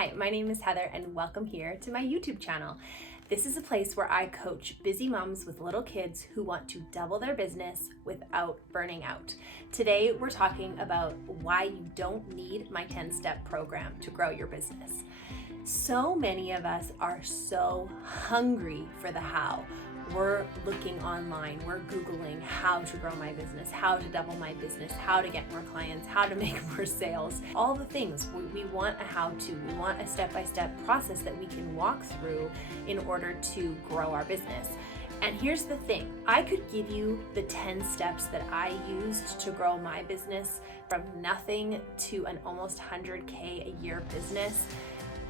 Hi, my name is Heather and welcome here to my YouTube channel. This is a place where I coach busy moms with little kids who want to double their business without burning out. Today, we're talking about why you don't need my 10-step program to grow your business. So many of us are so hungry for the how. We're looking online, we're Googling how to grow my business, how to double my business, how to get more clients, how to make more sales, all the things. We want a how-to, we want a step-by-step process that we can walk through in order to grow our business. And here's the thing, I could give you the 10 steps that I used to grow my business from nothing to an almost 100K a year business.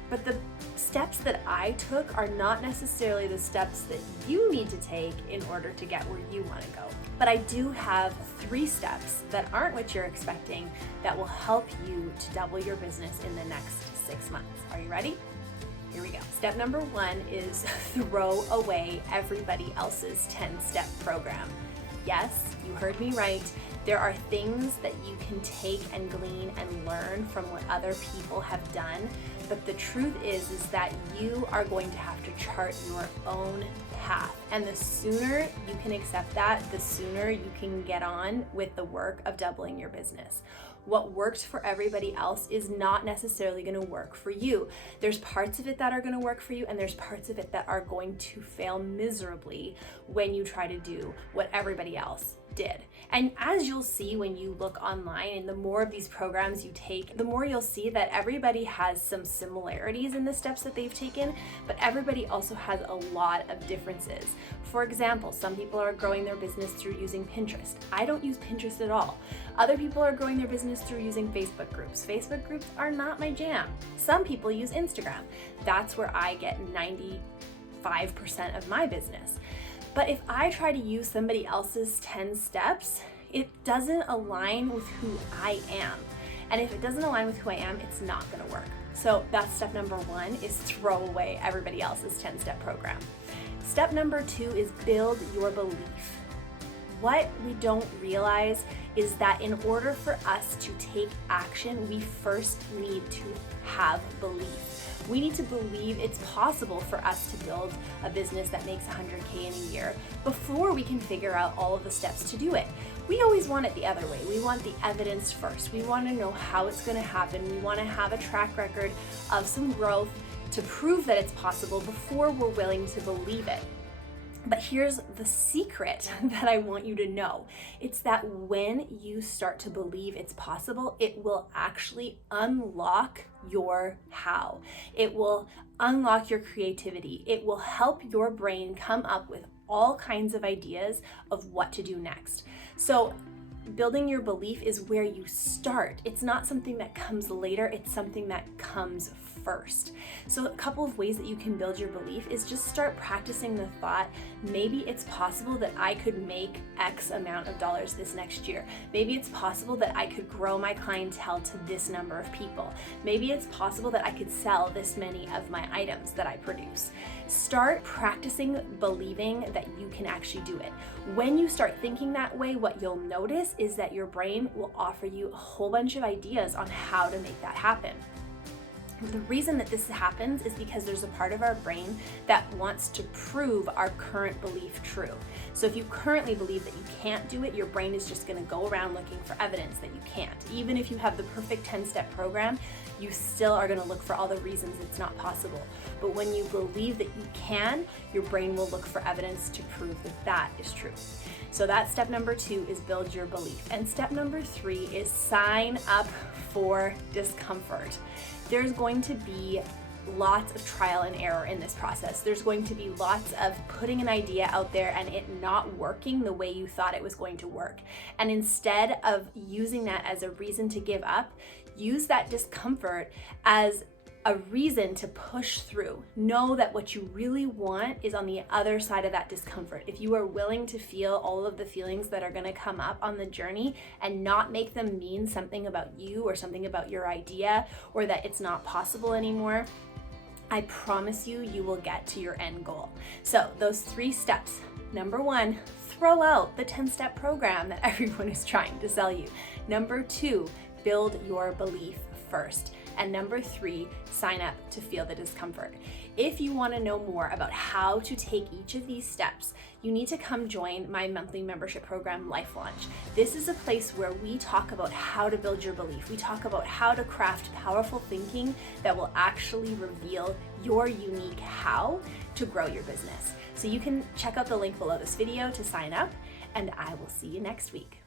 But the steps that I took are not necessarily the steps that you need to take in order to get where you want to go. But I do have 3 steps that aren't what you're expecting that will help you to double your business in the next 6 months. Are you ready? Here we go. Step number 1 is throw away everybody else's 10-step program. Yes, you heard me right. There are things that you can take and glean and learn from what other people have done, but the truth is that you are going to have to chart your own path. And the sooner you can accept that, the sooner you can get on with the work of doubling your business. What works for everybody else is not necessarily going to work for you. There's parts of it that are going to work for you, and there's parts of it that are going to fail miserably when you try to do what everybody else did. And as you'll see when you look online, and the more of these programs you take, the more you'll see that everybody has some similarities in the steps that they've taken, but everybody also has a lot of differences. For example, some people are growing their business through using Pinterest. I don't use Pinterest at all. Other people are growing their business through using Facebook groups. Facebook groups are not my jam. Some people use Instagram. That's where I get 95% of my business. But if I try to use somebody else's 10 steps, it doesn't align with who I am. And if it doesn't align with who I am, it's not gonna work. So that's step number 1, is throw away everybody else's 10-step program. Step number 2 is build your belief. What we don't realize is that in order for us to take action, we first need to have belief. We need to believe it's possible for us to build a business that makes 100K in a year before we can figure out all of the steps to do it. We always want it the other way. We want the evidence first. We want to know how it's going to happen. We want to have a track record of some growth to prove that it's possible before we're willing to believe it. But here's the secret that I want you to know. It's that when you start to believe it's possible, it will actually unlock your how. It will unlock your creativity. It will help your brain come up with all kinds of ideas of what to do next. So building your belief is where you start. It's not something that comes later, it's something that comes first. So a couple of ways that you can build your belief is just start practicing the thought, maybe it's possible that I could make X amount of dollars this next year. Maybe it's possible that I could grow my clientele to this number of people. Maybe it's possible that I could sell this many of my items that I produce. Start practicing believing that you can actually do it. When you start thinking that way, what you'll notice is that your brain will offer you a whole bunch of ideas on how to make that happen. The reason that this happens is because there's a part of our brain that wants to prove our current belief true. So if you currently believe that you can't do it, your brain is just gonna go around looking for evidence that you can't. Even if you have the perfect 10-step program, you still are gonna look for all the reasons it's not possible. But when you believe that you can, your brain will look for evidence to prove that that is true. So that's step number 2, is build your belief. And step number 3 is sign up for discomfort. There's going to be lots of trial and error in this process. There's going to be lots of putting an idea out there and it not working the way you thought it was going to work. And instead of using that as a reason to give up, use that discomfort as a reason to push through. Know that what you really want is on the other side of that discomfort. If you are willing to feel all of the feelings that are going to come up on the journey and not make them mean something about you or something about your idea or that it's not possible anymore, I promise you, you will get to your end goal. So those 3 steps. Number 1, throw out the 10-step program that everyone is trying to sell you. Number 2, build your belief first. And number 3, sign up to feel the discomfort. If you want to know more about how to take each of these steps, you need to come join my monthly membership program, Life Launch. This is a place where we talk about how to build your belief. We talk about how to craft powerful thinking that will actually reveal your unique how to grow your business. So you can check out the link below this video to sign up, and I will see you next week.